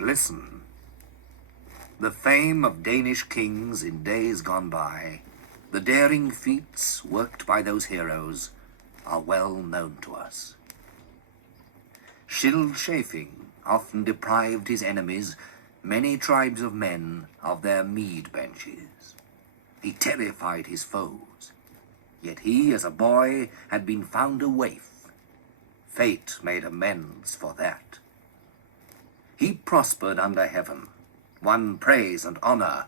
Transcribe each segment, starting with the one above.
Listen. The fame of Danish kings in days gone by, the daring feats worked by those heroes, are well known to us. Scyld often deprived his enemies, many tribes of men, of their mead benches. He terrified his foes, yet he, as a boy, had been found a waif. Fate made amends for that. He prospered under heaven, won praise and honor,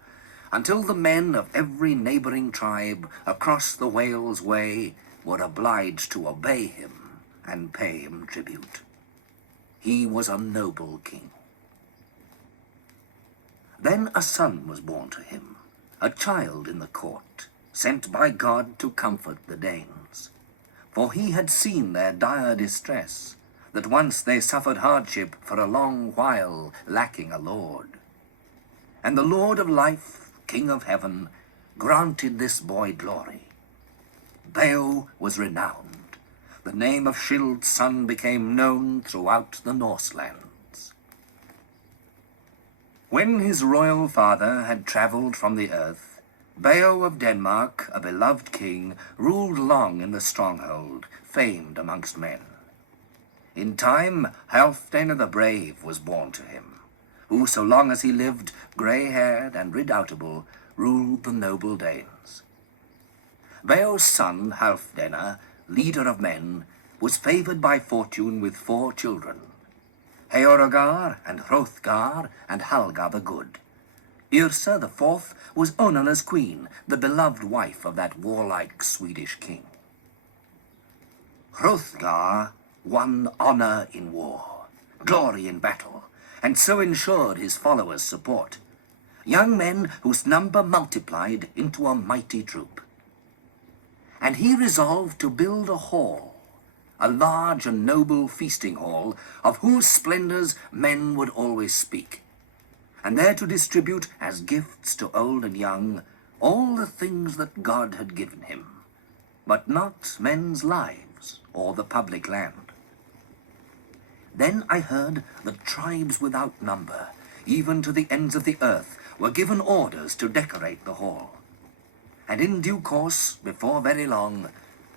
until the men of every neighboring tribe across the Wales Way were obliged to obey him and pay him tribute. He was a noble king. Then a son was born to him, a child in the court, sent by God to comfort the Danes. For he had seen their dire distress, that once they suffered hardship for a long while, lacking a lord. And the Lord of life, King of heaven, granted this boy glory. Beowulf was renowned. The name of Scyld's son became known throughout the Norse lands. When his royal father had travelled from the earth, Beowulf of Denmark, a beloved king, ruled long in the stronghold, famed amongst men. In time, Halfdan the Brave was born to him, who, so long as he lived, grey-haired and redoubtable, ruled the noble Danes. Beowulf's son, Halfdan, leader of men, was favoured by fortune with 4 children, Heorogar and Hrothgar and Halga the Good. Yrsa, the 4th, was Onala's queen, the beloved wife of that warlike Swedish king. Hrothgar won honour in war, glory in battle, and so ensured his followers' support, young men whose number multiplied into a mighty troop. And he resolved to build a hall, a large and noble feasting hall, of whose splendours men would always speak, and there to distribute as gifts to old and young all the things that God had given him, but not men's lives or the public land. Then I heard that tribes without number, even to the ends of the earth, were given orders to decorate the hall. And in due course, before very long,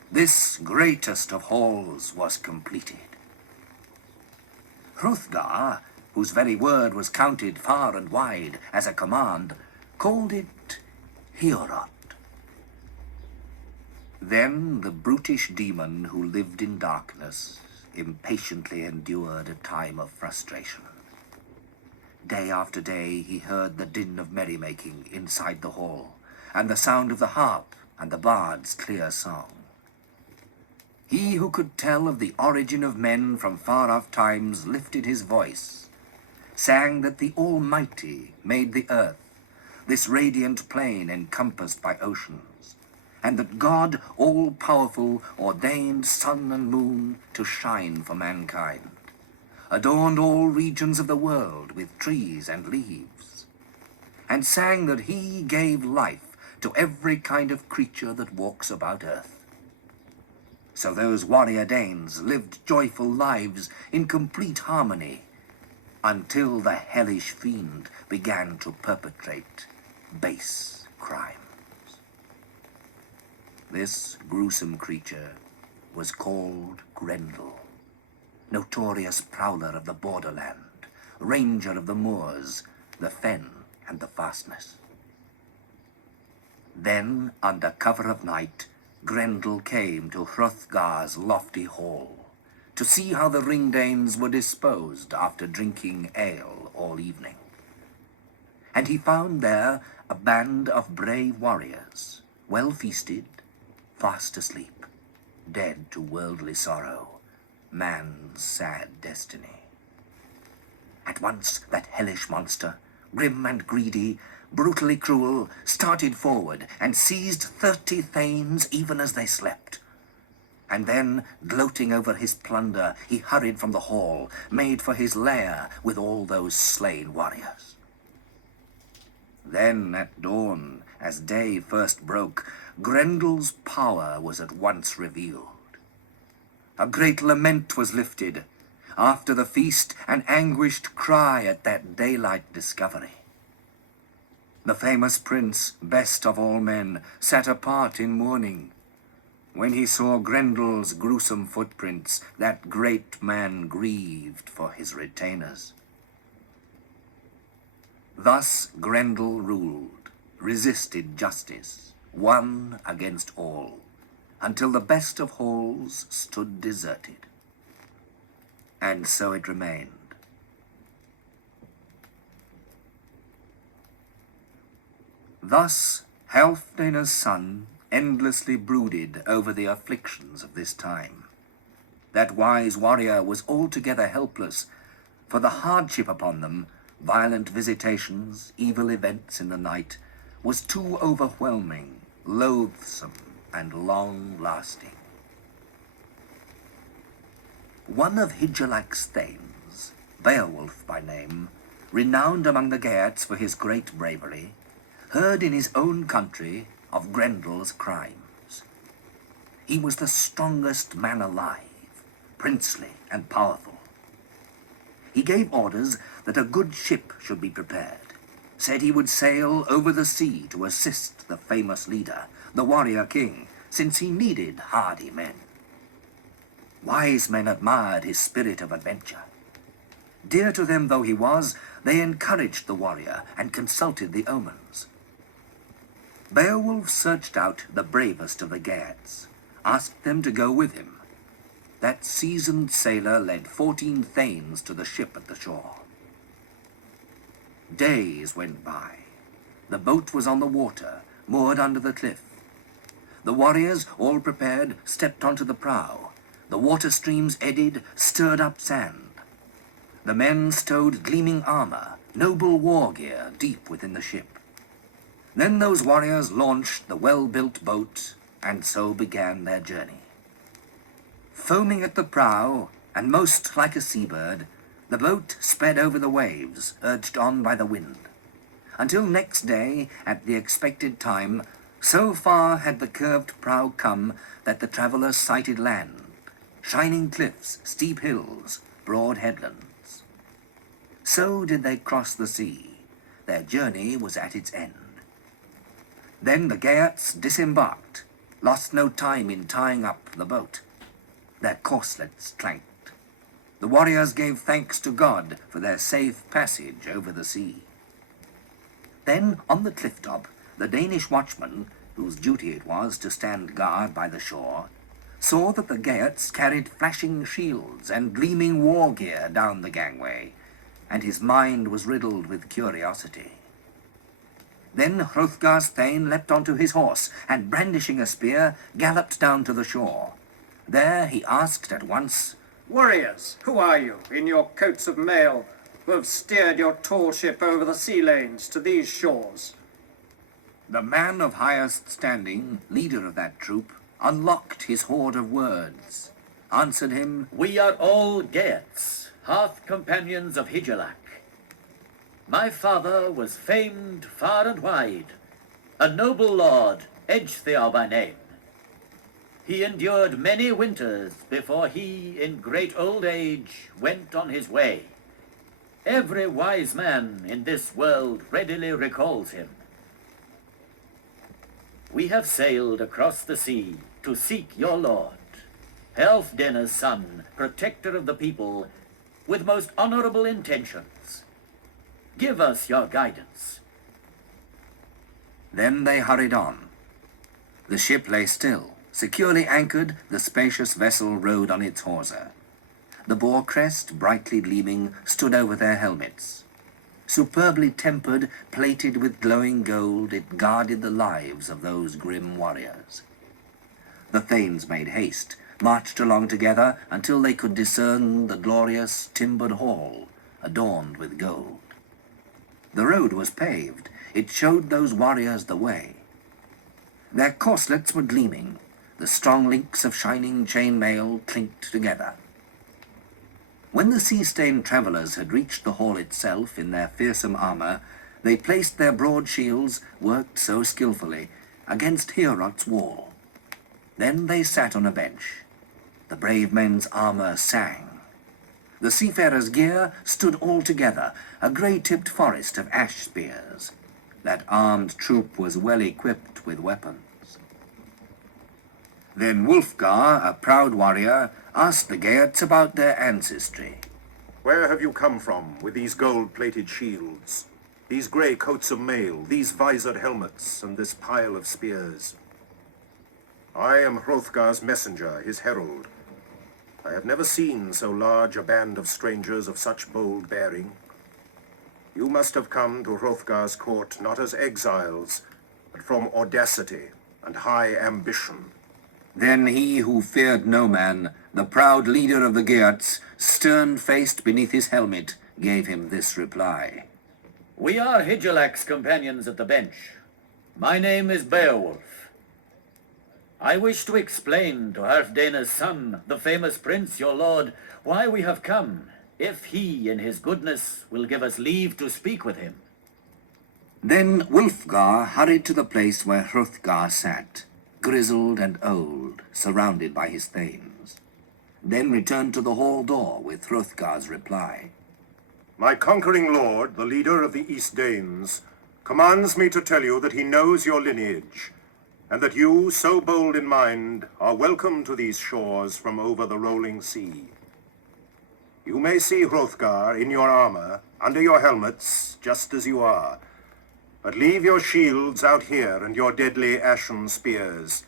this greatest of halls was completed. Hrothgar, whose very word was counted far and wide as a command, called it Heorot. Then the brutish demon who lived in darkness impatiently endured a time of frustration. Day after day he heard the din of merrymaking inside the hall, and the sound of the harp and the bard's clear song. He who could tell of the origin of men from far-off times lifted his voice, sang that the Almighty made the earth, this radiant plain encompassed by oceans, and that God, all-powerful, ordained sun and moon to shine for mankind, adorned all regions of the world with trees and leaves, and sang that he gave life to every kind of creature that walks about earth. So those warrior Danes lived joyful lives in complete harmony, until the hellish fiend began to perpetrate base crimes. This gruesome creature was called Grendel, notorious prowler of the borderland, ranger of the moors, the fen and the fastness. Then, under cover of night, Grendel came to Hrothgar's lofty hall, to see how the Ringdanes were disposed after drinking ale all evening. And he found there a band of brave warriors, well feasted, fast asleep, dead to worldly sorrow, man's sad destiny. At once that hellish monster, grim and greedy, brutally cruel, started forward and seized 30 thanes even as they slept. And then, gloating over his plunder, he hurried from the hall, made for his lair with all those slain warriors. Then at dawn, as day first broke, Grendel's power was at once revealed. A great lament was lifted. after the feast, an anguished cry at that daylight discovery. The famous prince, best of all men, sat apart in mourning. When he saw Grendel's gruesome footprints, that great man grieved for his retainers. Thus Grendel ruled, resisted justice, one against all, until the best of halls stood deserted. And so it remained. Thus Halfdane's son endlessly brooded over the afflictions of this time. That wise warrior was altogether helpless, for the hardship upon them, violent visitations, evil events in the night, was too overwhelming, loathsome, and long-lasting. One of Hygelac thanes, Beowulf by name, renowned among the Geats for his great bravery, heard in his own country of Grendel's crimes. He was the strongest man alive, princely and powerful. He gave orders that a good ship should be prepared, said he would sail over the sea to assist the famous leader, the warrior king, since he needed hardy men. Wise men admired his spirit of adventure. Dear to them though he was, they encouraged the warrior and consulted the omens. Beowulf searched out the bravest of the Geats, asked them to go with him. That seasoned sailor led 14 thanes to the ship at the shore. Days went by. The boat was on the water, moored under the cliff. The warriors, all prepared, stepped onto the prow. The water streams eddied, stirred up sand. The men stowed gleaming armor, noble war gear deep within the ship. Then those warriors launched the well-built boat, and so began their journey. Foaming at the prow, and most like a seabird, the boat sped over the waves, urged on by the wind. Until next day, at the expected time, so far had the curved prow come that the travellers sighted land, shining cliffs, steep hills, broad headlands. So did they cross the sea. Their journey was at its end. Then the Geats disembarked, lost no time in tying up the boat. Their corslets clanked. The warriors gave thanks to God for their safe passage over the sea. Then, on the cliff top, the Danish watchman, whose duty it was to stand guard by the shore, saw that the Geats carried flashing shields and gleaming war gear down the gangway, and his mind was riddled with curiosity. Then Hrothgar's thane leapt onto his horse, and brandishing a spear, galloped down to the shore. There he asked at once, "Warriors, who are you, in your coats of mail, who have steered your tall ship over the sea lanes to these shores?" The man of highest standing, leader of that troop, unlocked his hoard of words, answered him, "We are all Geats, hearth companions of Hygelac. My father was famed far and wide, a noble lord, Ecgtheow by name. He endured many winters before he, in great old age, went on his way. Every wise man in this world readily recalls him. We have sailed across the sea to seek your lord, Halfdane's son, protector of the people, with most honorable intentions. Give us your guidance." Then they hurried on. The ship lay still. Securely anchored, the spacious vessel rode on its hawser. The boar crest, brightly gleaming, stood over their helmets. Superbly tempered, plated with glowing gold, it guarded the lives of those grim warriors. The thanes made haste, marched along together until they could discern the glorious timbered hall, adorned with gold. The road was paved. It showed those warriors the way. Their corslets were gleaming. The strong links of shining chainmail clinked together. When the sea-stained travellers had reached the hall itself in their fearsome armour, they placed their broad shields, worked so skilfully, against Heorot's wall. Then they sat on a bench. The brave men's armour sang. The seafarers' gear stood all together, a grey-tipped forest of ash spears. That armed troop was well equipped with weapons. Then Wulfgar, a proud warrior, asked the Geats about their ancestry. Where have you come from with these gold-plated shields, these grey coats of mail, these visored helmets, and this pile of spears? I am Hrothgar's messenger, his herald. I have never seen so large a band of strangers of such bold bearing. You must have come to Hrothgar's court not as exiles, but from audacity and high ambition. Then he who feared no man, the proud leader of the Geats, stern-faced beneath his helmet, gave him this reply. We are Hygelac companions at the bench. My name is Beowulf. I wish to explain to Healfdena's son, the famous prince, your lord, why we have come, if he in his goodness will give us leave to speak with him. Then Wulfgar hurried to the place where Hrothgar sat, grizzled and old, surrounded by his thanes. Then returned to the hall door with Hrothgar's reply. My conquering lord, the leader of the East Danes, commands me to tell you that he knows your lineage, and that you, so bold in mind, are welcome to these shores from over the rolling sea. You may see Hrothgar in your armor, under your helmets, just as you are, but leave your shields out here and your deadly ashen spears.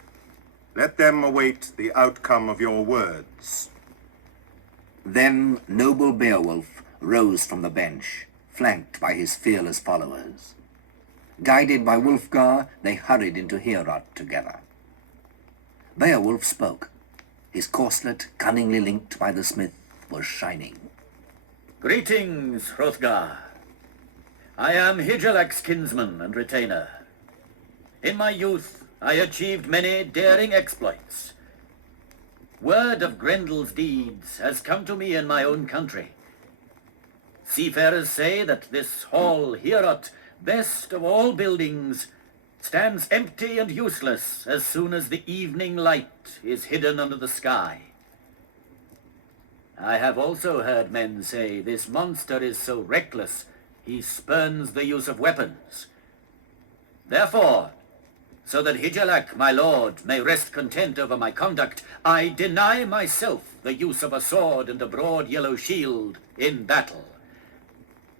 Let them await the outcome of your words. Then noble Beowulf rose from the bench, flanked by his fearless followers. Guided by Wulfgar, they hurried into Heorot together. Beowulf spoke. His corselet, cunningly linked by the smith, was shining. Greetings, Hrothgar. I am Hygelac's kinsman and retainer. In my youth, I achieved many daring exploits. Word of Grendel's deeds has come to me in my own country. Seafarers say that this hall, Heorot, best of all buildings, stands empty and useless as soon as the evening light is hidden under the sky. I have also heard men say this monster is so reckless he spurns the use of weapons. Therefore, so that Hygelac, my lord, may rest content over my conduct, I deny myself the use of a sword and a broad yellow shield in battle.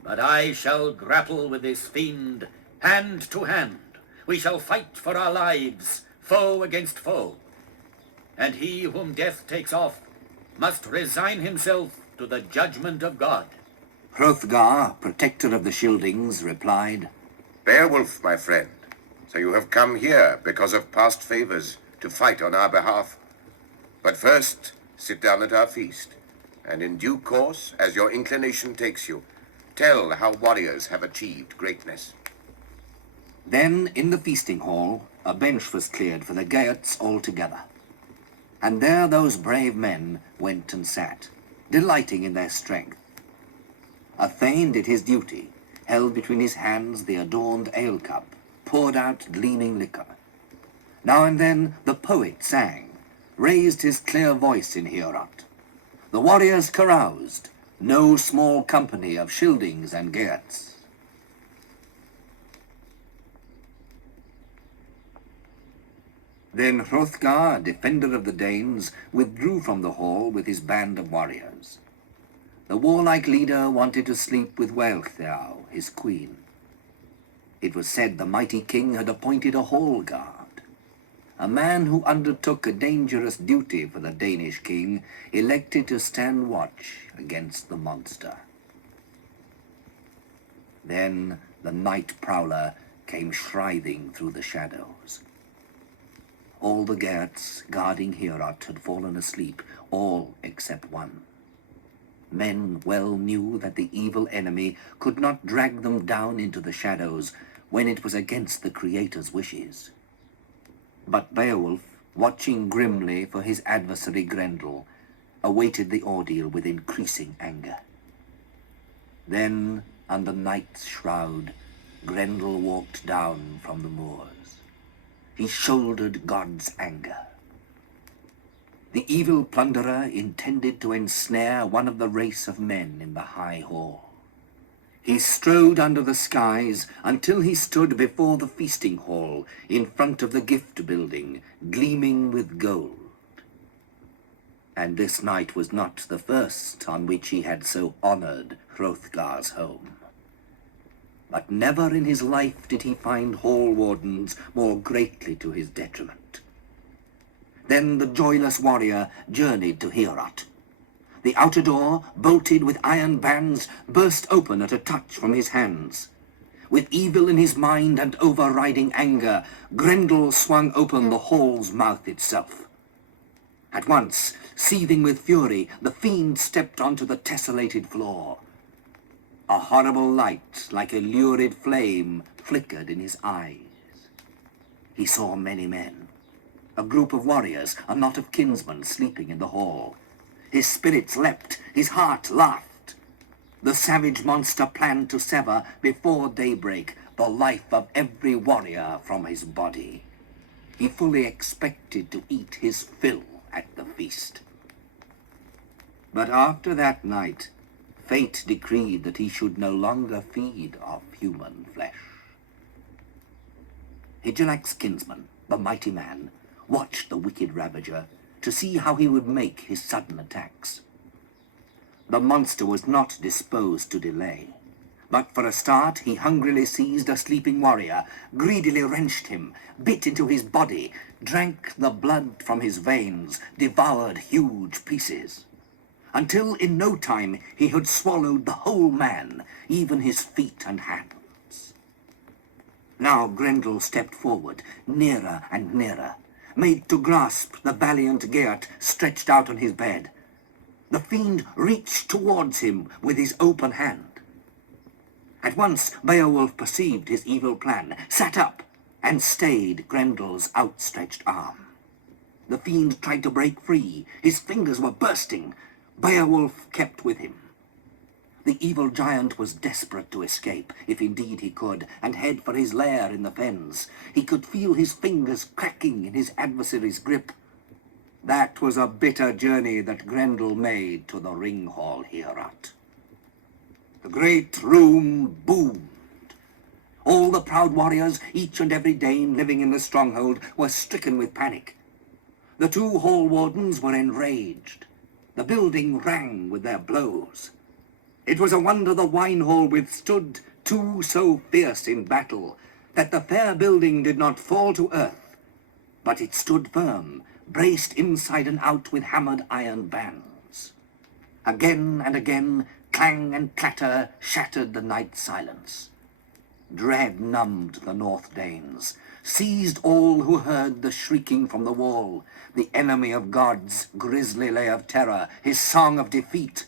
But I shall grapple with this fiend hand to hand. We shall fight for our lives, foe against foe. And he whom death takes off must resign himself to the judgment of God. Hrothgar, protector of the Scyldings, replied, Beowulf, my friend, so you have come here because of past favors to fight on our behalf. But first, sit down at our feast, and in due course, as your inclination takes you, tell how warriors have achieved greatness. Then, in the feasting hall, a bench was cleared for the Geats all together. And there those brave men went and sat, delighting in their strength. A thane did his duty, held between his hands the adorned ale-cup, poured out gleaming liquor. Now and then the poet sang, raised his clear voice in Heorot. The warriors caroused, no small company of Scyldings and Geats. Then Hrothgar, defender of the Danes, withdrew from the hall with his band of warriors. The warlike leader wanted to sleep with Wealhtheow, his queen. It was said the mighty king had appointed a hall guard, a man who undertook a dangerous duty for the Danish king, elected to stand watch against the monster. Then the night prowler came shrieking through the shadows. All the Geats guarding Heorot had fallen asleep, all except one. Men well knew that the evil enemy could not drag them down into the shadows when it was against the Creator's wishes. But Beowulf, watching grimly for his adversary Grendel, awaited the ordeal with increasing anger. Then, under night's shroud, Grendel walked down from the moors. He shouldered God's anger. The evil plunderer intended to ensnare one of the race of men in the high hall. He strode under the skies until he stood before the feasting hall in front of the gift building, gleaming with gold. And this night was not the first on which he had so honored Hrothgar's home. But never in his life did he find hall wardens more greatly to his detriment. Then the joyless warrior journeyed to Heorot. The outer door, bolted with iron bands, burst open at a touch from his hands. With evil in his mind and overriding anger, Grendel swung open the hall's mouth itself. At once, seething with fury, the fiend stepped onto the tessellated floor. A horrible light, like a lurid flame, flickered in his eyes. He saw many men, a group of warriors, a knot of kinsmen sleeping in the hall. His spirits leapt, his heart laughed. The savage monster planned to sever, before daybreak, the life of every warrior from his body. He fully expected to eat his fill at the feast. But after that night, fate decreed that he should no longer feed off human flesh. Hygelac kinsman, the mighty man, watched the wicked ravager to see how he would make his sudden attacks. The monster was not disposed to delay, but for a start he hungrily seized a sleeping warrior, greedily wrenched him, bit into his body, drank the blood from his veins, devoured huge pieces, until in no time he had swallowed the whole man, even his feet and hands. Now Grendel stepped forward, nearer and nearer, made to grasp the valiant Geat stretched out on his bed. The fiend reached towards him with his open hand. At once Beowulf perceived his evil plan, sat up, and stayed Grendel's outstretched arm. The fiend tried to break free. His fingers were bursting. Beowulf kept with him. The evil giant was desperate to escape, if indeed he could, and head for his lair in the fens. He could feel his fingers cracking in his adversary's grip. That was a bitter journey that Grendel made to the ring hall Heorot. The great room boomed. All the proud warriors, each and every Dane living in the stronghold, were stricken with panic. The two hall wardens were enraged. The building rang with their blows. It was a wonder the wine hall withstood two so fierce in battle, that the fair building did not fall to earth, but it stood firm, braced inside and out with hammered iron bands. Again and again, clang and clatter shattered the night silence. Dread numbed the North Danes, seized all who heard the shrieking from the wall, the enemy of gods, grisly lay of terror, his song of defeat,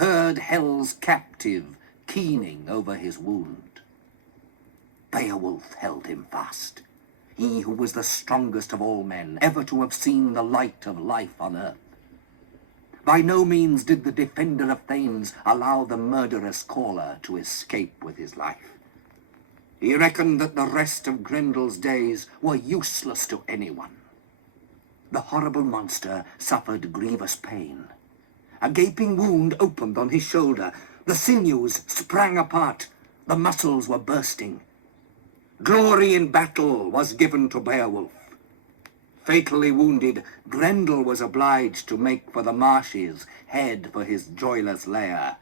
heard hell's captive keening over his wound. Beowulf held him fast, he who was the strongest of all men ever to have seen the light of life on earth. By no means did the defender of Thanes allow the murderous caller to escape with his life. He reckoned that the rest of Grendel's days were useless to anyone. The horrible monster suffered grievous pain. A gaping wound opened on his shoulder. The sinews sprang apart. The muscles were bursting. Glory in battle was given to Beowulf. Fatally wounded, Grendel was obliged to make for the marshes, head for his joyless lair.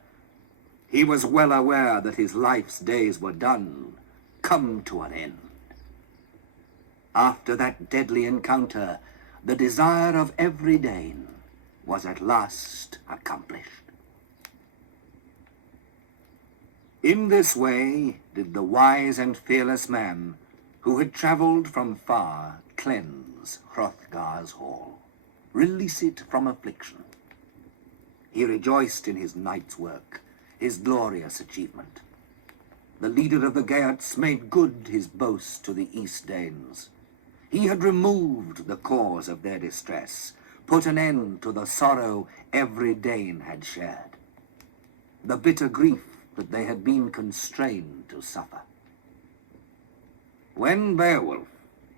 He was well aware that his life's days were done, come to an end. After that deadly encounter, the desire of every Dane was at last accomplished. In this way did the wise and fearless man, who had travelled from far, cleanse Hrothgar's hall, release it from affliction. He rejoiced in his night's work, his glorious achievement. The leader of the Geats made good his boast to the East Danes. He had removed the cause of their distress, put an end to the sorrow every Dane had shared, the bitter grief that they had been constrained to suffer. When Beowulf,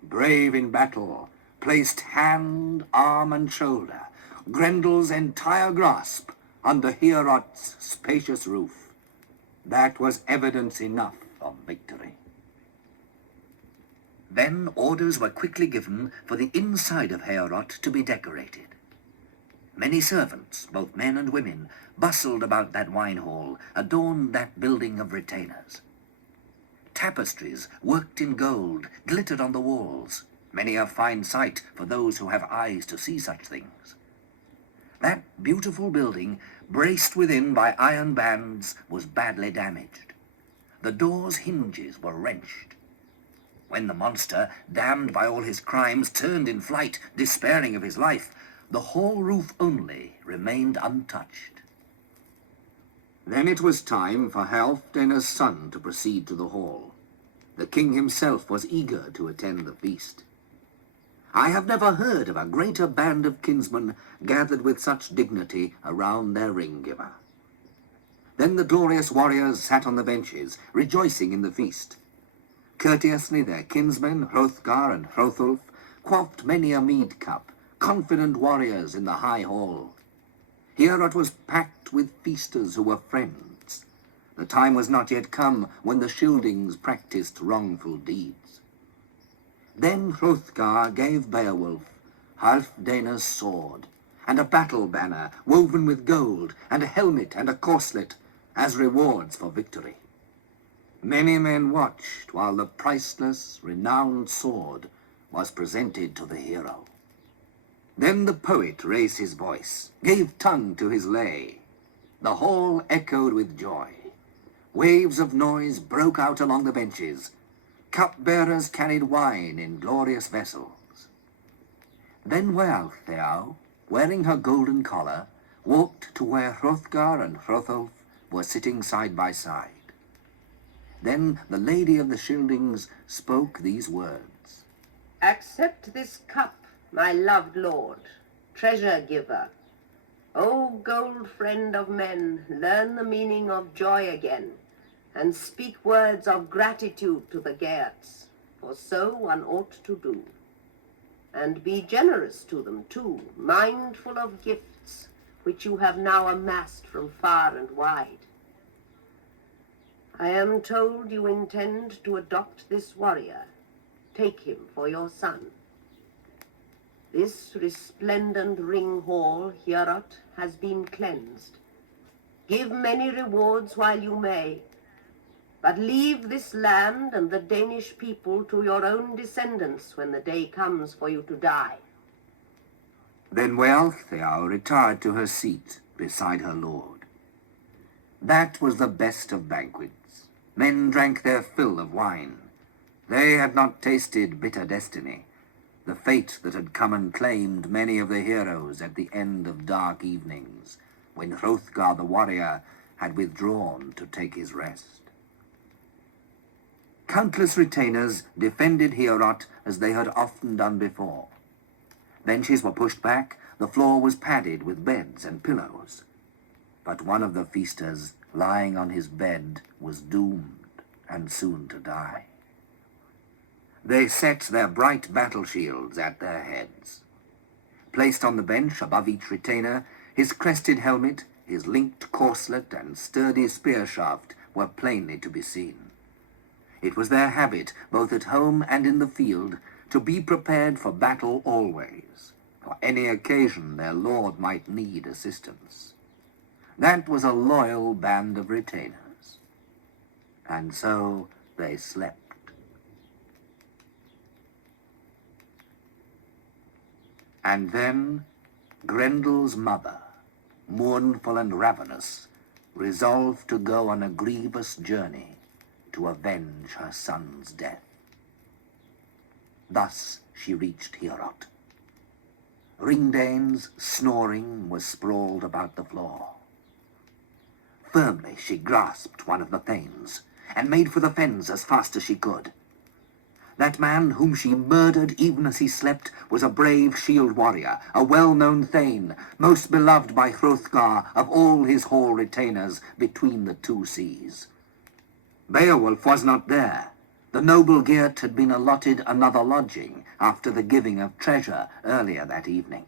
brave in battle, placed hand, arm, and shoulder Grendel's entire grasp under Heorot's spacious roof. That was evidence enough of victory. Then orders were quickly given for the inside of Heorot to be decorated. Many servants, both men and women, bustled about that wine hall, adorned that building of retainers. Tapestries, worked in gold, glittered on the walls, many a fine sight for those who have eyes to see such things. That beautiful building, braced within by iron bands, was badly damaged. The door's hinges were wrenched. When the monster, damned by all his crimes, turned in flight, despairing of his life, the hall roof only remained untouched. Then it was time for Healfdena's son to proceed to the hall. The king himself was eager to attend the feast. I have never heard of a greater band of kinsmen gathered with such dignity around their ring-giver. Then the glorious warriors sat on the benches, rejoicing in the feast. Courteously their kinsmen, Hrothgar and Hrothulf, quaffed many a mead cup, confident warriors in the high hall. Heorot was packed with feasters who were friends. The time was not yet come when the Scyldings practiced wrongful deeds. Then Hrothgar gave Beowulf Healfdena's sword, and a battle banner woven with gold, and a helmet and a corselet, as rewards for victory. Many men watched while the priceless, renowned sword was presented to the hero. Then the poet raised his voice, gave tongue to his lay. The hall echoed with joy. Waves of noise broke out along the benches. Cup-bearers carried wine in glorious vessels. Then Wealhtheow, wearing her golden collar, walked to where Hrothgar and Hrothulf were sitting side by side. Then the lady of the Scyldings spoke these words. Accept this cup, my loved lord, treasure giver. O gold friend of men, learn the meaning of joy again, and speak words of gratitude to the Geats, for so one ought to do. And be generous to them too, mindful of gifts which you have now amassed from far and wide. I am told you intend to adopt this warrior. Take him for your son. This resplendent ring hall, Heorot, has been cleansed. Give many rewards while you may, but leave this land and the Danish people to your own descendants when the day comes for you to die. Then Wealhtheow retired to her seat beside her lord. That was the best of banquets. Men drank their fill of wine. They had not tasted bitter destiny, the fate that had come and claimed many of the heroes at the end of dark evenings, when Hrothgar the warrior had withdrawn to take his rest. Countless retainers defended Heorot as they had often done before. Benches were pushed back, the floor was padded with beds and pillows. But one of the feasters, lying on his bed, was doomed and soon to die. They set their bright battle shields at their heads. Placed on the bench above each retainer, his crested helmet, his linked corselet, and sturdy spear shaft were plainly to be seen. It was their habit, both at home and in the field, to be prepared for battle always, for any occasion their lord might need assistance. That was a loyal band of retainers. And so they slept. And then Grendel's mother, mournful and ravenous, resolved to go on a grievous journey to avenge her son's death. Thus she reached Heorot. Ringdane's snoring was sprawled about the floor. Firmly she grasped one of the thanes, and made for the fens as fast as she could. That man whom she murdered even as he slept was a brave shield warrior, a well-known thane, most beloved by Hrothgar of all his hall retainers between the two seas. Beowulf was not there. The noble Geat had been allotted another lodging after the giving of treasure earlier that evening.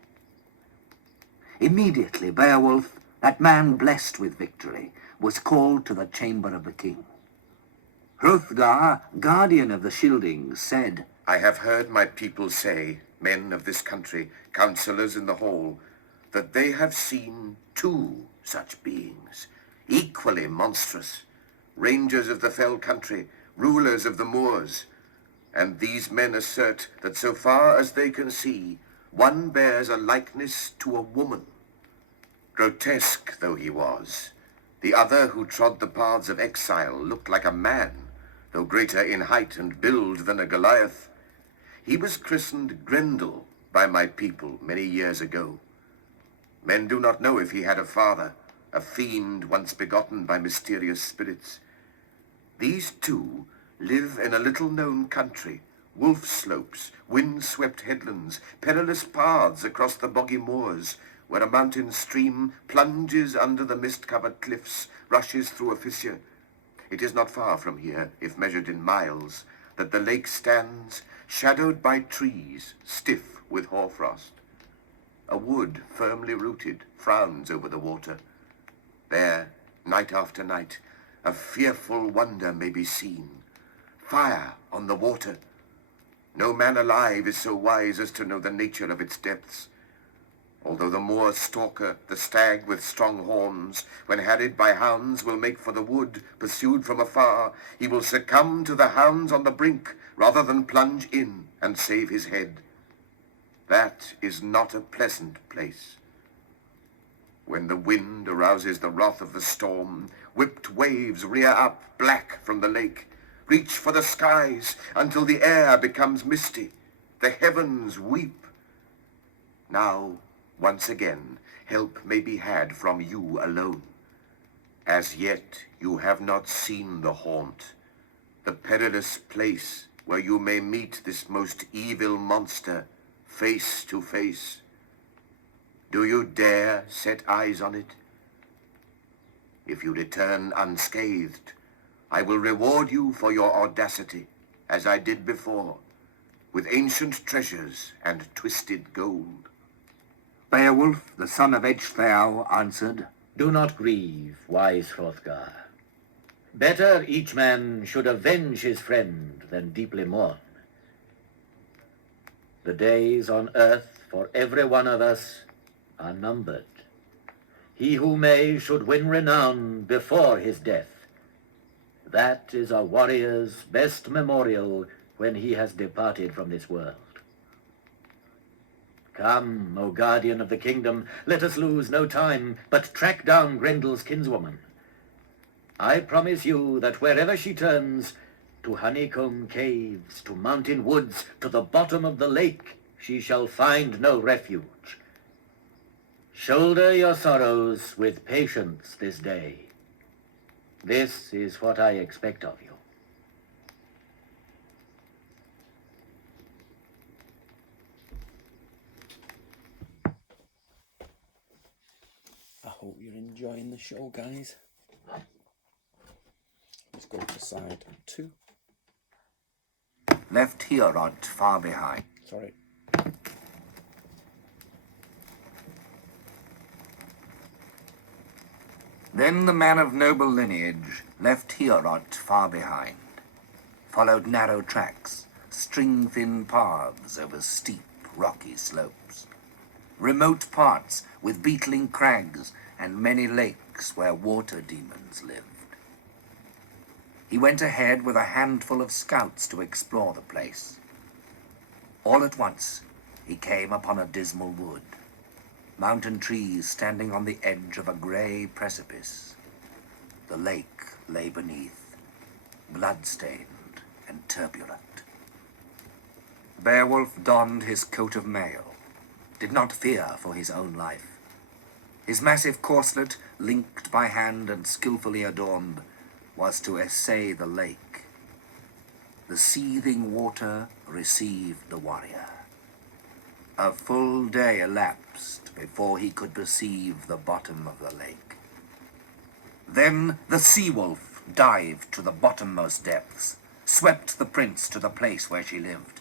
Immediately Beowulf, that man blessed with victory, was called to the chamber of the king. Hrothgar, guardian of the Scyldings, said, I have heard my people say, men of this country, councillors in the hall, that they have seen two such beings, equally monstrous, rangers of the fell country, rulers of the moors. And these men assert that so far as they can see, one bears a likeness to a woman. Grotesque though he was, the other who trod the paths of exile looked like a man, though greater in height and build than a Goliath. He was christened Grendel by my people many years ago. Men do not know if he had a father, a fiend once begotten by mysterious spirits. These two live in a little-known country, wolf slopes, wind-swept headlands, perilous paths across the boggy moors, where a mountain stream plunges under the mist-covered cliffs, rushes through a fissure. It is not far from here, if measured in miles, that the lake stands, shadowed by trees, stiff with hoarfrost. A wood, firmly rooted, frowns over the water. There, night after night, a fearful wonder may be seen. Fire on the water. No man alive is so wise as to know the nature of its depths. Although the moor stalker, the stag with strong horns, when harried by hounds will make for the wood, pursued from afar, he will succumb to the hounds on the brink, rather than plunge in and save his head. That is not a pleasant place. When the wind arouses the wrath of the storm, whipped waves rear up black from the lake, reach for the skies until the air becomes misty. The heavens weep. Now, once again, help may be had from you alone. As yet, you have not seen the haunt, the perilous place where you may meet this most evil monster face to face. Do you dare set eyes on it? If you return unscathed, I will reward you for your audacity, as I did before, with ancient treasures and twisted gold. Beowulf, the son of Ecgtheow, answered, Do not grieve, wise Hrothgar. Better each man should avenge his friend than deeply mourn. The days on earth for every one of us are numbered. He who may should win renown before his death. That is a warrior's best memorial when he has departed from this world. Come, O guardian of the kingdom, let us lose no time, but track down Grendel's kinswoman. I promise you that wherever she turns, to honeycomb caves, to mountain woods, to the bottom of the lake, she shall find no refuge. Shoulder your sorrows with patience this day. This is what I expect of you. I hope you're enjoying the show, guys. Let's go to side 2. left Heorot far behind. Sorry. Then the man of noble lineage left Heorot far behind, followed narrow tracks, string-thin paths over steep, rocky slopes, remote parts with beetling crags and many lakes where water demons lived. He went ahead with a handful of scouts to explore the place. All at once, he came upon a dismal wood, mountain trees standing on the edge of a grey precipice. The lake lay beneath, blood-stained and turbulent. Beowulf donned his coat of mail, did not fear for his own life. His massive corselet, linked by hand and skillfully adorned, was to essay the lake. The seething water received the warrior. A full day elapsed before he could perceive the bottom of the lake. Then the sea-wolf dived to the bottommost depths, swept the prince to the place where she lived.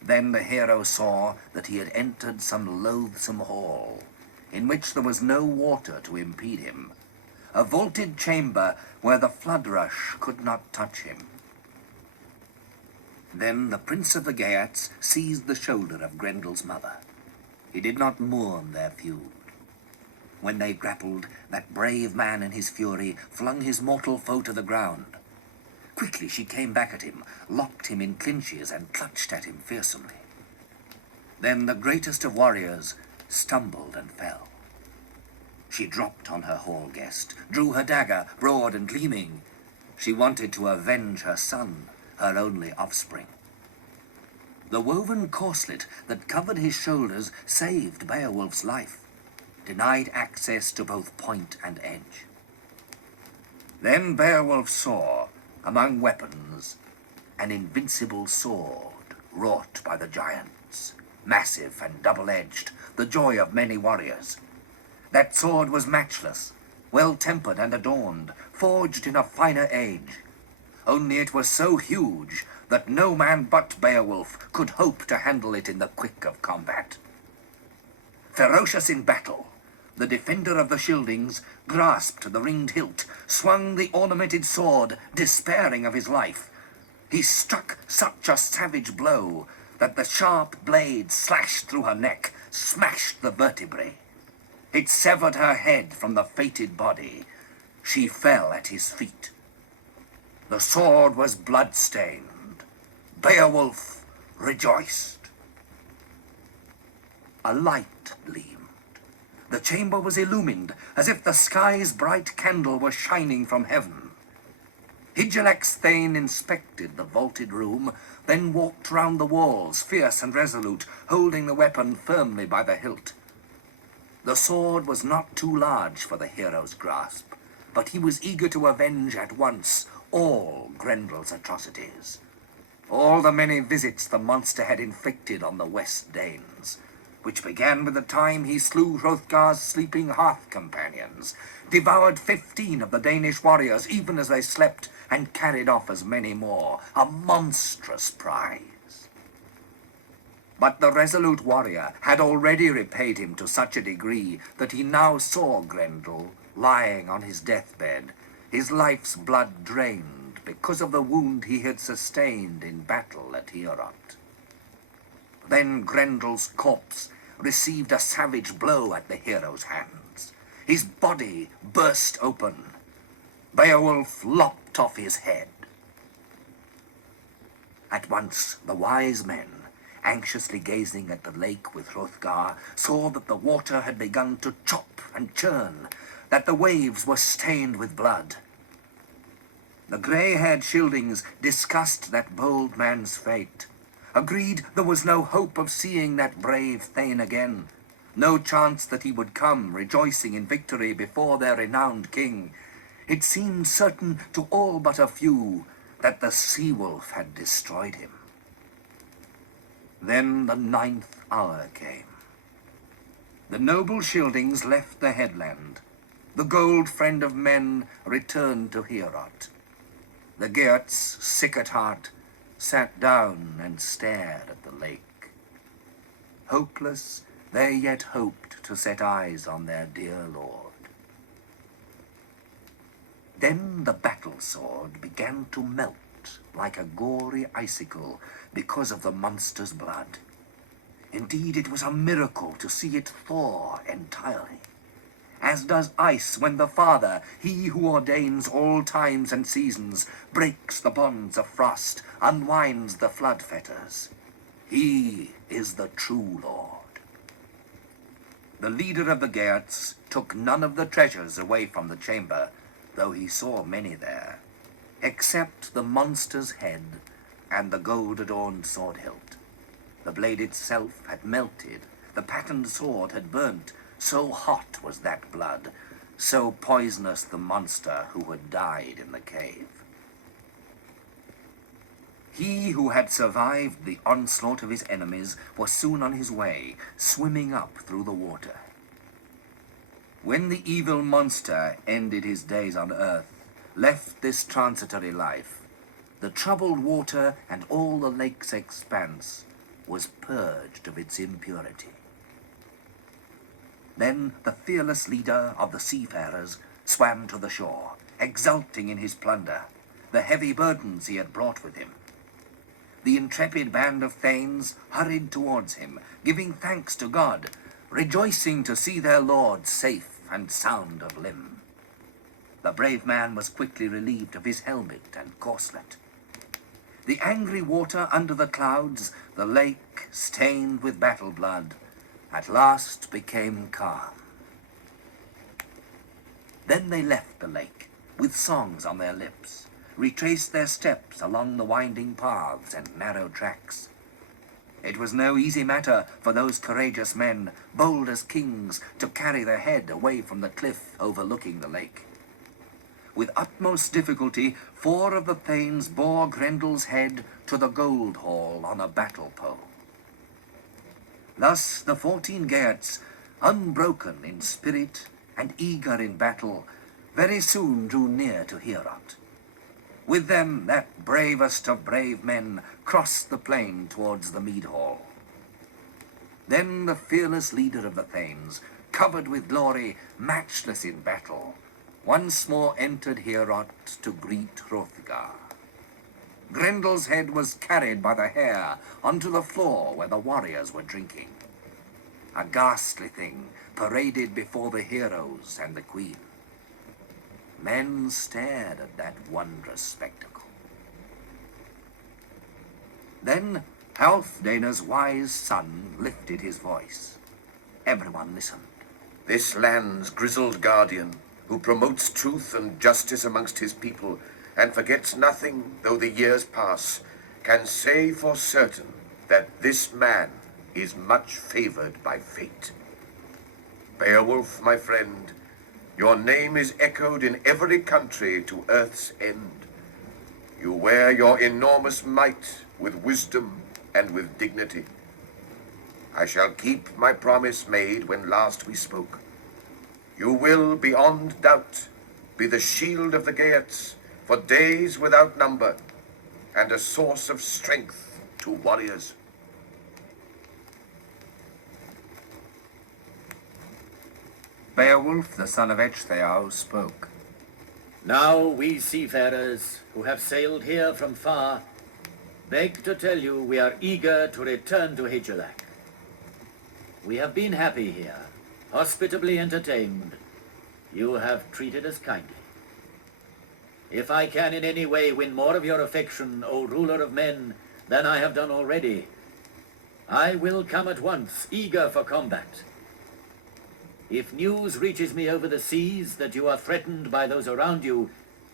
Then the hero saw that he had entered some loathsome hall, in which there was no water to impede him, a vaulted chamber where the flood rush could not touch him. Then the Prince of the Geats seized the shoulder of Grendel's mother. He did not mourn their feud. When they grappled, that brave man in his fury flung his mortal foe to the ground. Quickly she came back at him, locked him in clinches, and clutched at him fearsomely. Then the greatest of warriors stumbled and fell. She dropped on her hall guest, drew her dagger, broad and gleaming. She wanted to avenge her son, her only offspring. The woven corselet that covered his shoulders saved Beowulf's life, denied access to both point and edge. Then Beowulf saw, among weapons, an invincible sword wrought by the giants, massive and double-edged, the joy of many warriors. That sword was matchless, well-tempered and adorned, forged in a finer age. Only it was so huge that no man but Beowulf could hope to handle it in the quick of combat. Ferocious in battle, the defender of the Scyldings grasped the ringed hilt, swung the ornamented sword, despairing of his life. He struck such a savage blow that the sharp blade slashed through her neck, smashed the vertebrae. It severed her head from the fated body. She fell at his feet. The sword was blood-stained. Beowulf rejoiced. A light gleamed. The chamber was illumined, as if the sky's bright candle were shining from heaven. Hygelac Thane inspected the vaulted room, then walked round the walls, fierce and resolute, holding the weapon firmly by the hilt. The sword was not too large for the hero's grasp, but he was eager to avenge at once all Grendel's atrocities, all the many visits the monster had inflicted on the West Danes, which began with the time he slew Hrothgar's sleeping hearth companions, devoured 15 of the Danish warriors even as they slept, and carried off as many more, a monstrous prize. But the resolute warrior had already repaid him to such a degree that he now saw Grendel lying on his deathbed, his life's blood drained because of the wound he had sustained in battle at Heorot. Then Grendel's corpse received a savage blow at the hero's hands. His body burst open. Beowulf lopped off his head. At once the wise men, anxiously gazing at the lake with Hrothgar, saw that the water had begun to chop and churn, that the waves were stained with blood. The grey-haired Scyldings discussed that bold man's fate, agreed there was no hope of seeing that brave Thane again, no chance that he would come rejoicing in victory before their renowned king. It seemed certain to all but a few that the sea-wolf had destroyed him. Then the 9th hour came. The noble Scyldings left the headland. The gold friend of men returned to Heorot. The Geats, sick at heart, sat down and stared at the lake. Hopeless, they yet hoped to set eyes on their dear lord. Then the battle sword began to melt like a gory icicle because of the monster's blood. Indeed, it was a miracle to see it thaw entirely, as does ice when the Father, he who ordains all times and seasons, breaks the bonds of frost, unwinds the flood fetters. He is the true Lord. The leader of the Geats took none of the treasures away from the chamber, though he saw many there, except the monster's head and the gold-adorned sword hilt. The blade itself had melted, the patterned sword had burnt, so hot was that blood, so poisonous the monster who had died in the cave. He who had survived the onslaught of his enemies was soon on his way, swimming up through the water. When the evil monster ended his days on earth, left this transitory life, the troubled water and all the lake's expanse was purged of its impurity. Then the fearless leader of the seafarers swam to the shore, exulting in his plunder, the heavy burdens he had brought with him. The intrepid band of thanes hurried towards him, giving thanks to God, rejoicing to see their lord safe and sound of limb. The brave man was quickly relieved of his helmet and corselet. The angry water under the clouds, the lake stained with battle blood, at last became calm. Then they left the lake, with songs on their lips, retraced their steps along the winding paths and narrow tracks. It was no easy matter for those courageous men, bold as kings, to carry their head away from the cliff overlooking the lake. With utmost difficulty, 4 of the thanes bore Grendel's head to the gold hall on a battle pole. Thus the 14 Geats, unbroken in spirit and eager in battle, very soon drew near to Heorot. With them, that bravest of brave men crossed the plain towards the mead hall. Then the fearless leader of the thanes, covered with glory, matchless in battle, once more entered Heorot to greet Hrothgar. Grendel's head was carried by the hair onto the floor where the warriors were drinking. A ghastly thing paraded before the heroes and the queen. Men stared at that wondrous spectacle. Then Halfdane's wise son lifted his voice. Everyone listened. This land's grizzled guardian, who promotes truth and justice amongst his people, and forgets nothing though the years pass, can say for certain that this man is much favored by fate. Beowulf, my friend, your name is echoed in every country to earth's end. You wear your enormous might with wisdom and with dignity. I shall keep my promise made when last we spoke. You will, beyond doubt, be the shield of the Geats for days without number, and a source of strength to warriors. Beowulf, the son of Ecgtheow, spoke. Now we seafarers, who have sailed here from far, beg to tell you we are eager to return to Higelac. We have been happy here, hospitably entertained. You have treated us kindly. If I can in any way win more of your affection, O ruler of men, than I have done already, I will come at once, eager for combat. If news reaches me over the seas that you are threatened by those around you,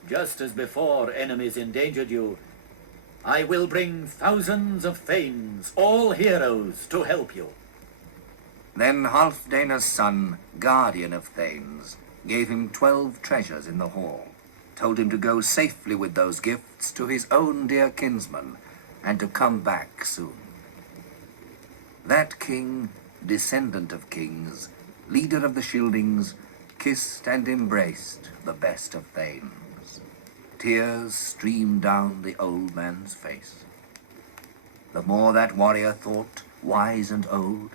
just as before enemies endangered you, I will bring thousands of thanes, all heroes, to help you. Then Halfdane's son, guardian of thanes, gave him 12 treasures in the hall, told him to go safely with those gifts to his own dear kinsman, and to come back soon. That king, descendant of kings, leader of the Scyldings, kissed and embraced the best of thanes. Tears streamed down the old man's face. The more that warrior thought, wise and old,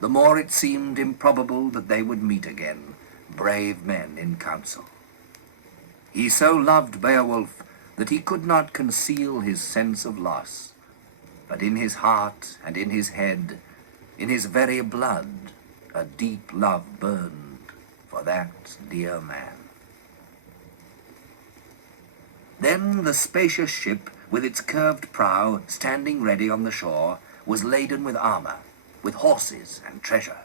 the more it seemed improbable that they would meet again, brave men in council. He so loved Beowulf that he could not conceal his sense of loss, but in his heart and in his head, in his very blood, a deep love burned for that dear man. Then the spacious ship, with its curved prow standing ready on the shore, was laden with armor, with horses and treasure.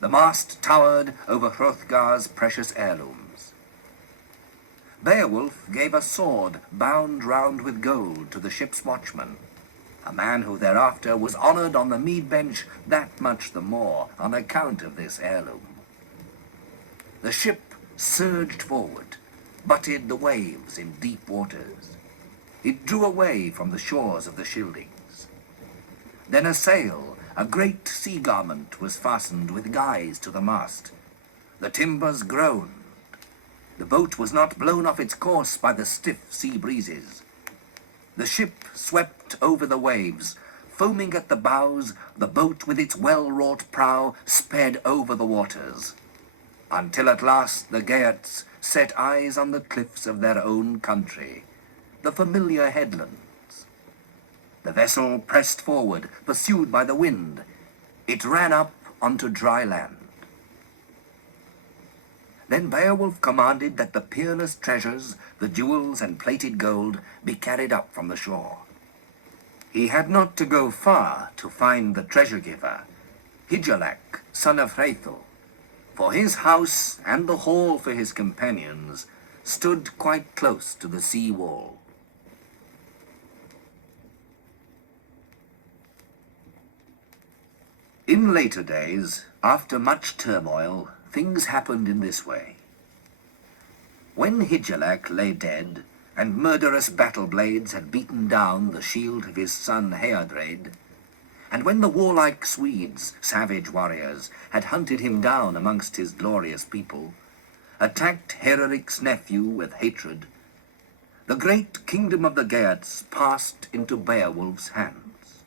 The mast towered over Hrothgar's precious heirlooms. Beowulf gave a sword bound round with gold to the ship's watchman, a man who thereafter was honored on the mead bench that much the more on account of this heirloom. The ship surged forward, butted the waves in deep waters. It drew away from the shores of the Scyldings. Then a sail, a great sea garment, was fastened with guys to the mast. The timbers groaned. The boat was not blown off its course by the stiff sea breezes. The ship swept over the waves, Foaming at the bows, the boat with its well-wrought prow sped over the waters, until at last the Geats set eyes on the cliffs of their own country, the familiar headlands. The vessel pressed forward, pursued by the wind. It ran up onto dry land. Then Beowulf commanded that the peerless treasures, the jewels and plated gold, be carried up from the shore. He had not to go far to find the treasure-giver, Hygelac, son of Hrethel, for his house and the hall for his companions stood quite close to the sea wall. In later days, after much turmoil, things happened in this way. When Hygelac lay dead, and murderous battle blades had beaten down the shield of his son Heardred, and when the warlike Swedes, savage warriors, had hunted him down amongst his glorious people, attacked Hereric's nephew with hatred, the great kingdom of the Geats passed into Beowulf's hands.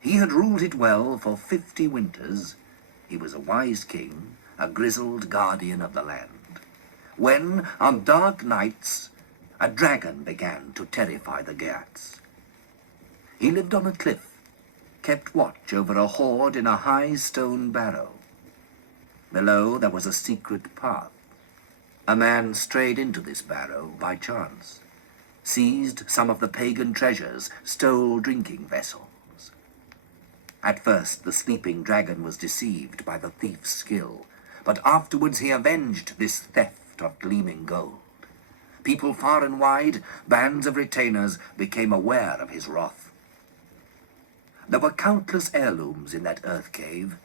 He had ruled it well for 50 winters. He was a wise king, a grizzled guardian of the land, when, on dark nights, a dragon began to terrify the Geats. He lived on a cliff, kept watch over a hoard in a high stone barrow. Below there was a secret path. A man strayed into this barrow by chance, seized some of the pagan treasures, stole drinking vessels. At first the sleeping dragon was deceived by the thief's skill, but afterwards he avenged this theft of gleaming gold. People far and wide, bands of retainers, became aware of his wrath. There were countless heirlooms in that earth cave,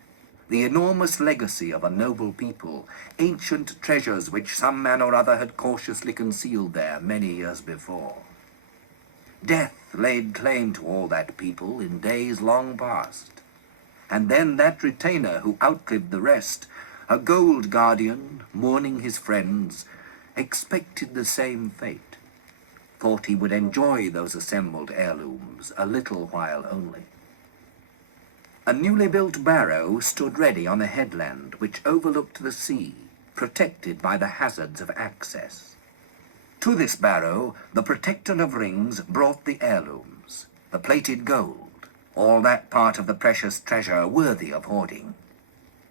the enormous legacy of a noble people, ancient treasures which some man or other had cautiously concealed there many years before. Death laid claim to all that people in days long past, and then that retainer who outlived the rest, a gold guardian, mourning his friends, expected the same fate, thought he would enjoy those assembled heirlooms a little while only. A newly built barrow stood ready on a headland which overlooked the sea, protected by the hazards of access. To this barrow the protector of rings brought the heirlooms, the plated gold, all that part of the precious treasure worthy of hoarding.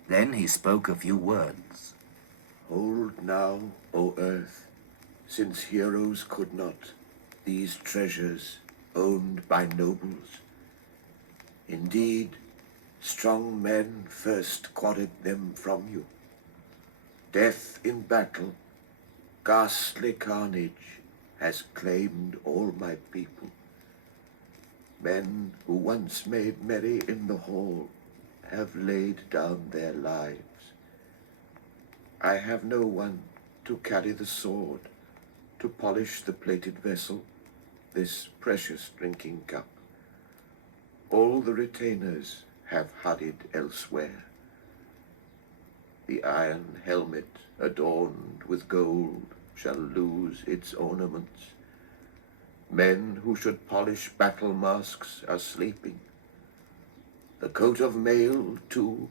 Then he spoke a few words. Hold now, O earth, since heroes could not, these treasures owned by nobles. Indeed, strong men first quarried them from you. Death in battle, ghastly carnage, has claimed all my people. Men who once made merry in the hall have laid down their lives. I have no one to carry the sword, to polish the plated vessel, this precious drinking cup. All the retainers have hurried elsewhere. The iron helmet adorned with gold shall lose its ornaments. Men who should polish battle masks are sleeping. The coat of mail, too,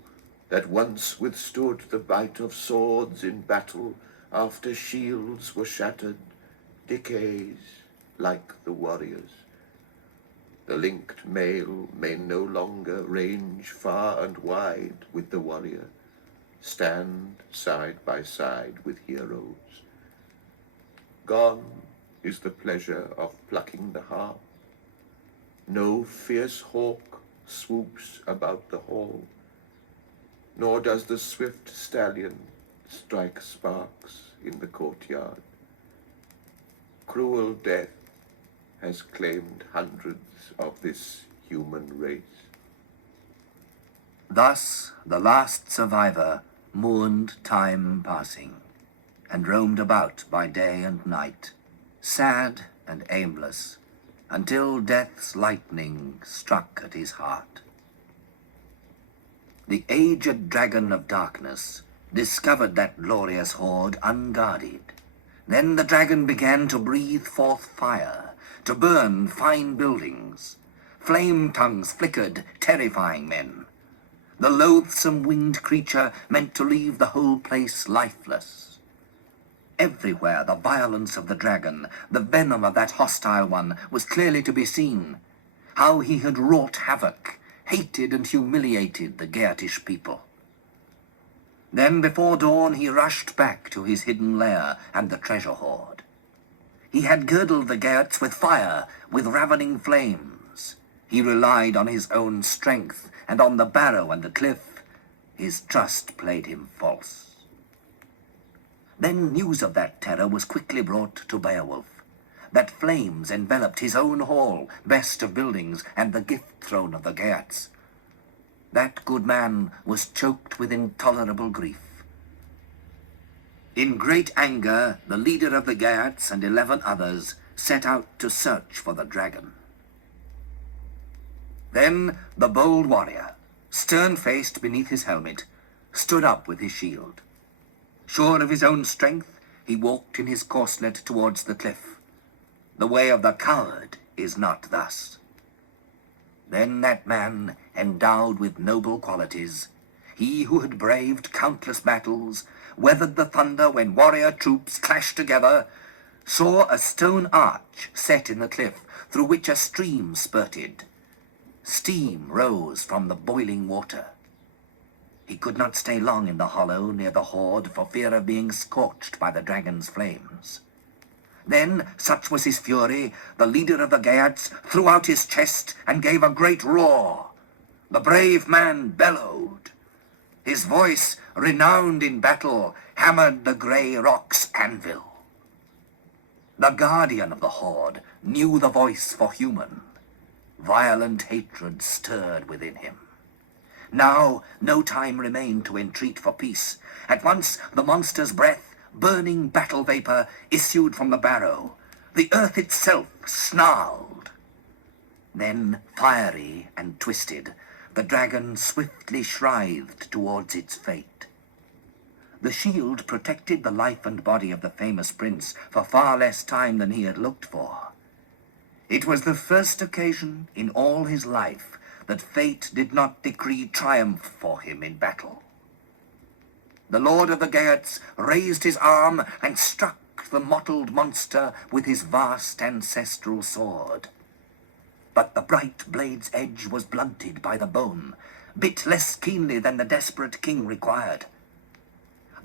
that once withstood the bite of swords in battle after shields were shattered, decays like the warriors. The linked mail may no longer range far and wide with the warrior, stand side by side with heroes. Gone is the pleasure of plucking the harp. No fierce hawk swoops about the hall, nor does the swift stallion strike sparks in the courtyard. Cruel death has claimed hundreds of this human race. Thus the last survivor mourned time passing, and roamed about by day and night, sad and aimless, until death's lightning struck at his heart. The aged dragon of darkness discovered that glorious hoard unguarded. Then the dragon began to breathe forth fire, to burn fine buildings. Flame tongues flickered, terrifying men. The loathsome winged creature meant to leave the whole place lifeless. Everywhere the violence of the dragon, the venom of that hostile one, was clearly to be seen. How he had wrought havoc, hated and humiliated the Geatish people. Then before dawn he rushed back to his hidden lair and the treasure hoard. He had girdled the Geats with fire, with ravening flames. He relied on his own strength, and on the barrow and the cliff. His trust played him false. Then news of that terror was quickly brought to Beowulf, that flames enveloped his own hall, best of buildings, and the gift throne of the Geats. That good man was choked with intolerable grief. In great anger, the leader of the Geats and 11 others set out to search for the dragon. Then the bold warrior, stern-faced beneath his helmet, stood up with his shield. Sure of his own strength, he walked in his corslet towards the cliff. The way of the coward is not thus. Then that man, endowed with noble qualities, he who had braved countless battles, weathered the thunder when warrior troops clashed together, saw a stone arch set in the cliff through which a stream spurted. Steam rose from the boiling water. He could not stay long in the hollow near the hoard for fear of being scorched by the dragon's flames. Then, such was his fury, the leader of the Geats threw out his chest and gave a great roar. The brave man bellowed. His voice, renowned in battle, hammered the grey rock's anvil. The guardian of the hoard knew the voice for human. Violent hatred stirred within him. Now no time remained to entreat for peace. At once the monster's breath, burning battle vapor, issued from the barrow. The earth itself snarled. Then, fiery and twisted, the dragon swiftly writhed towards its fate. The shield protected the life and body of the famous prince for far less time than he had looked for. It was the first occasion in all his life that fate did not decree triumph for him in battle. The lord of the Geats raised his arm and struck the mottled monster with his vast ancestral sword. But the bright blade's edge was blunted by the bone, bit less keenly than the desperate king required.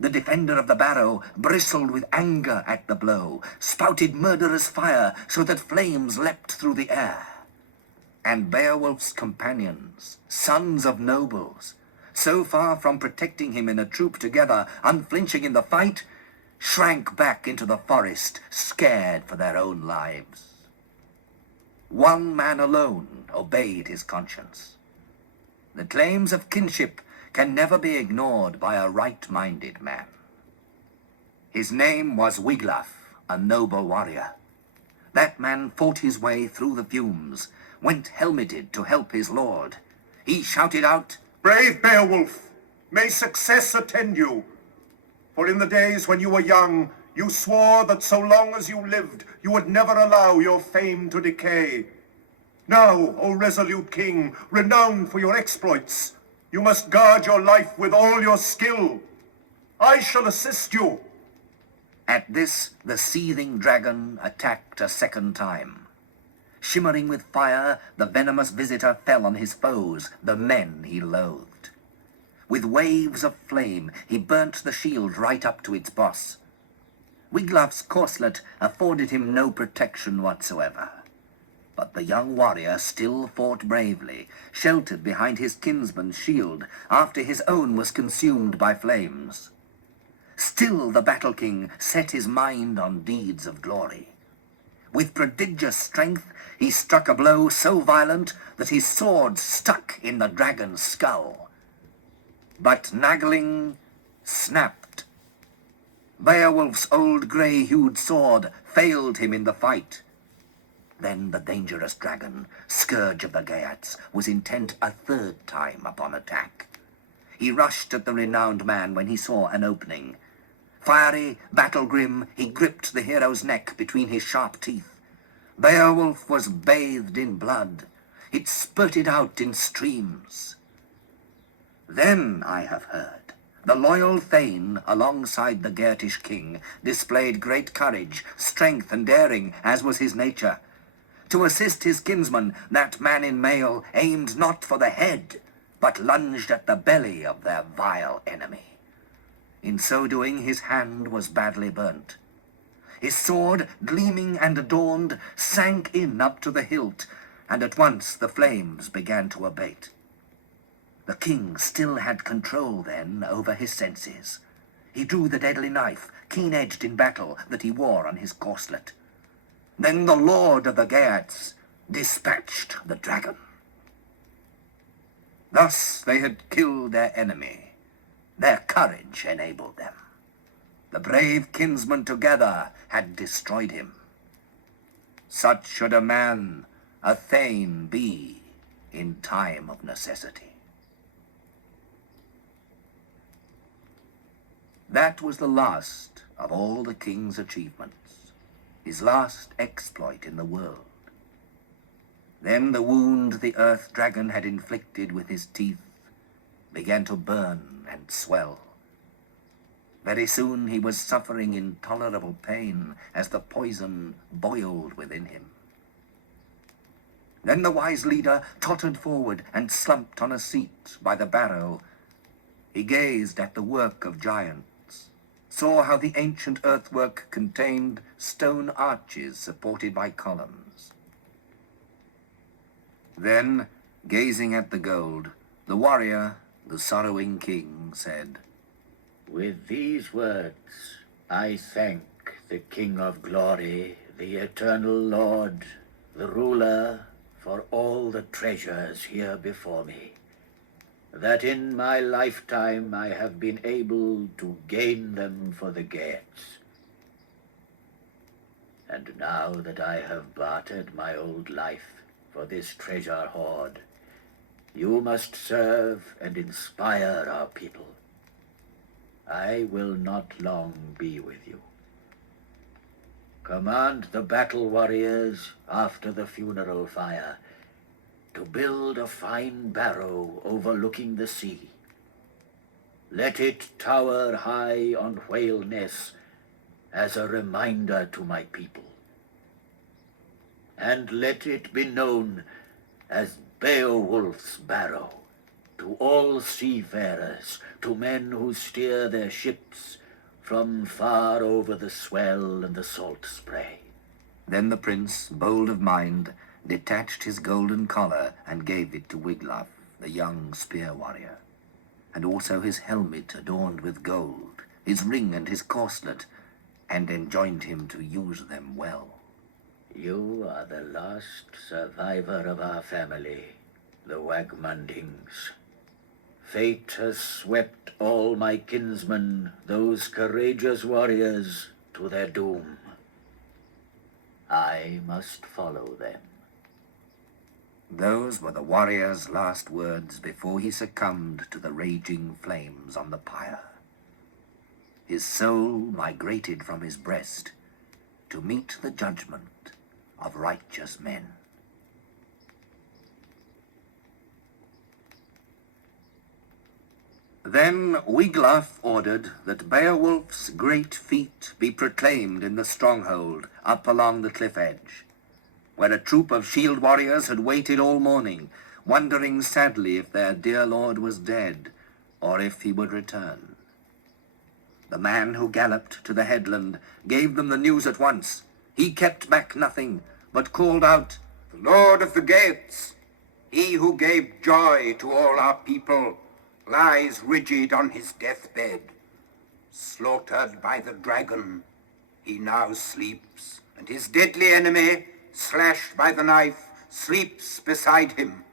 The defender of the barrow bristled with anger at the blow, spouted murderous fire so that flames leapt through the air. And Beowulf's companions, sons of nobles, so far from protecting him in a troop together, unflinching in the fight, shrank back into the forest, scared for their own lives. One man alone obeyed his conscience. The claims of kinship can never be ignored by a right-minded man. His name was Wiglaf, a noble warrior. That man fought his way through the fumes, went helmeted to help his lord. He shouted out, Brave Beowulf, may success attend you. For in the days when you were young, you swore that so long as you lived, you would never allow your fame to decay. Now, O resolute king, renowned for your exploits, you must guard your life with all your skill. I shall assist you. At this, the seething dragon attacked a second time. Shimmering with fire, the venomous visitor fell on his foes, the men he loathed. With waves of flame, he burnt the shield right up to its boss. Wiglaf's corslet afforded him no protection whatsoever. But the young warrior still fought bravely, sheltered behind his kinsman's shield, after his own was consumed by flames. Still the battle king set his mind on deeds of glory. With prodigious strength, he struck a blow so violent that his sword stuck in the dragon's skull. But Nagling snapped. Beowulf's old grey-hued sword failed him in the fight. Then the dangerous dragon, scourge of the Geats, was intent a third time upon attack. He rushed at the renowned man when he saw an opening. Fiery, battle-grim, he gripped the hero's neck between his sharp teeth. Beowulf was bathed in blood. It spurted out in streams. Then, I have heard, the loyal Thane, alongside the Geatish king, displayed great courage, strength, and daring, as was his nature. To assist his kinsman, that man in mail aimed not for the head, but lunged at the belly of their vile enemy. In so doing, his hand was badly burnt. His sword, gleaming and adorned, sank in up to the hilt, and at once the flames began to abate. The king still had control then over his senses. He drew the deadly knife, keen-edged in battle, that he wore on his corselet. Then the lord of the Geats dispatched the dragon. Thus they had killed their enemy. Their courage enabled them. The brave kinsmen together had destroyed him. Such should a man, a Thane, be in time of necessity. That was the last of all the king's achievements, his last exploit in the world. Then the wound the earth dragon had inflicted with his teeth began to burn and swell. Very soon he was suffering intolerable pain as the poison boiled within him. Then the wise leader tottered forward and slumped on a seat by the barrow. He gazed at the work of giants, saw how the ancient earthwork contained stone arches supported by columns. Then, gazing at the gold, the warrior, the sorrowing king, said, With these words, I thank the King of Glory, the eternal Lord, the ruler, for all the treasures here before me, that in my lifetime I have been able to gain them for the Geats. And now that I have bartered my old life for this treasure hoard, you must serve and inspire our people. I will not long be with you. Command the battle warriors after the funeral fire to build a fine barrow overlooking the sea. Let it tower high on Whale Ness as a reminder to my people. And let it be known as Beowulf's Barrow to all seafarers, to men who steer their ships from far over the swell and the salt spray. Then the prince, bold of mind, detached his golden collar and gave it to Wiglaf, the young spear warrior, and also his helmet adorned with gold, his ring and his corselet, and enjoined him to use them well. You are the last survivor of our family, the Wagmundings. Fate has swept all my kinsmen, those courageous warriors, to their doom. I must follow them. Those were the warrior's last words before he succumbed to the raging flames on the pyre. His soul migrated from his breast to meet the judgment of righteous men. Then Wiglaf ordered that Beowulf's great feat be proclaimed in the stronghold up along the cliff edge, where a troop of shield warriors had waited all morning, wondering sadly if their dear lord was dead, or if he would return. The man who galloped to the headland gave them the news at once. He kept back nothing, but called out, The Lord of the Geats, he who gave joy to all our people, lies rigid on his deathbed. Slaughtered by the dragon, he now sleeps, and his deadly enemy, slashed by the knife, sleeps beside him.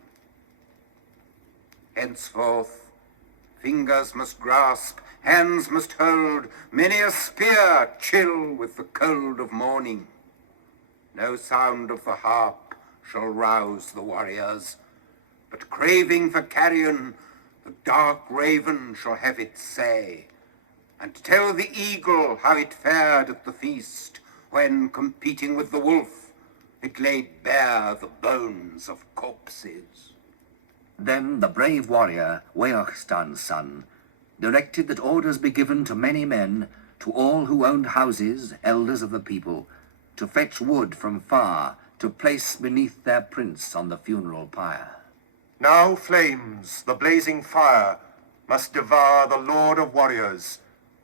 Henceforth, fingers must grasp, hands must hold, many a spear chill with the cold of morning. No sound of the harp shall rouse the warriors, but craving for carrion, the dark raven shall have its say, and tell the eagle how it fared at the feast, when, competing with the wolf, It laid bare the bones of corpses. Then the brave warrior, Weohstan's son, directed that orders be given to many men, to all who owned houses, elders of the people, to fetch wood from far, to place beneath their prince on the funeral pyre. Now flames, the blazing fire, must devour the lord of warriors,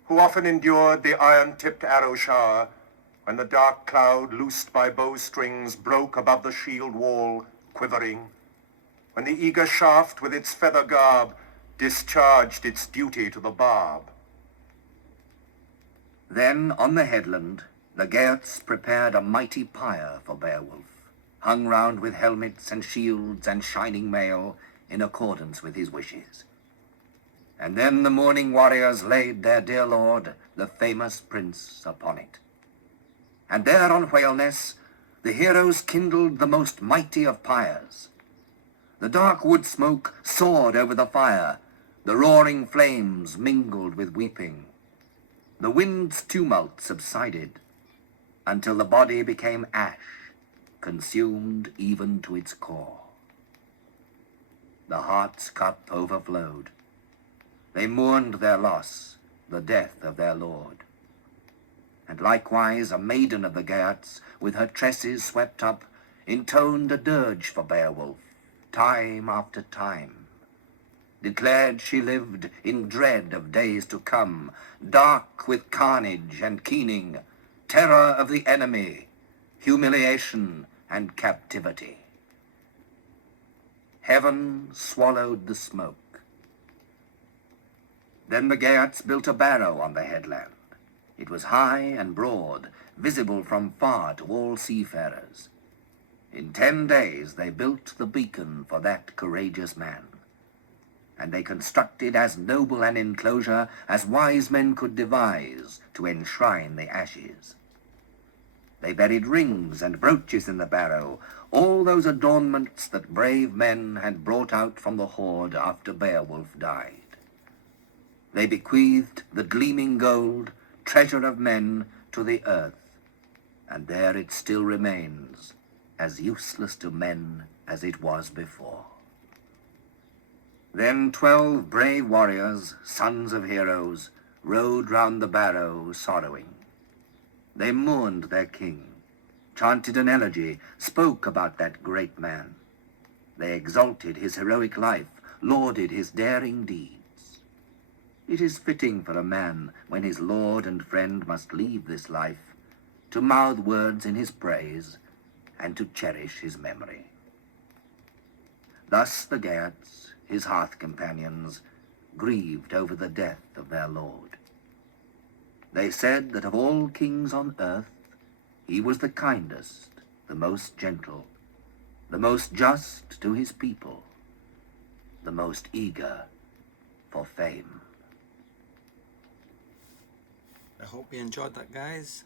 who often endured the iron-tipped arrow shower, when the dark cloud loosed by bowstrings broke above the shield wall, quivering, when the eager shaft with its feather garb discharged its duty to the barb. Then on the headland the Geats prepared a mighty pyre for Beowulf, hung round with helmets and shields and shining mail in accordance with his wishes. And then the mourning warriors laid their dear lord, the famous prince, upon it. And there on Whaleness the heroes kindled the most mighty of pyres. The dark wood smoke soared over the fire, the roaring flames mingled with weeping. The wind's tumult subsided, until the body became ash, consumed even to its core. The heart's cup overflowed. They mourned their loss, the death of their lord. And likewise a maiden of the Geats, with her tresses swept up, intoned a dirge for Beowulf, time after time. Declared she lived in dread of days to come, dark with carnage and keening, terror of the enemy, humiliation and captivity. Heaven swallowed the smoke. Then the Geats built a barrow on the headland. It was high and broad, visible from far to all seafarers. In 10 days they built the beacon for that courageous man, and they constructed as noble an enclosure as wise men could devise to enshrine the ashes. They buried rings and brooches in the barrow, all those adornments that brave men had brought out from the hoard after Beowulf died. They bequeathed the gleaming gold, treasure of men, to the earth, and there it still remains, as useless to men as it was before. Then 12 brave warriors, sons of heroes, rode round the barrow sorrowing. They mourned their king, chanted an elegy, spoke about that great man. They exalted his heroic life, lauded his daring deeds. It is fitting for a man, when his lord and friend must leave this life, to mouth words in his praise and to cherish his memory. Thus the Geats, his hearth companions, grieved over the death of their lord. They said that of all kings on earth, he was the kindest, the most gentle, the most just to his people, the most eager for fame. I hope you enjoyed that, guys.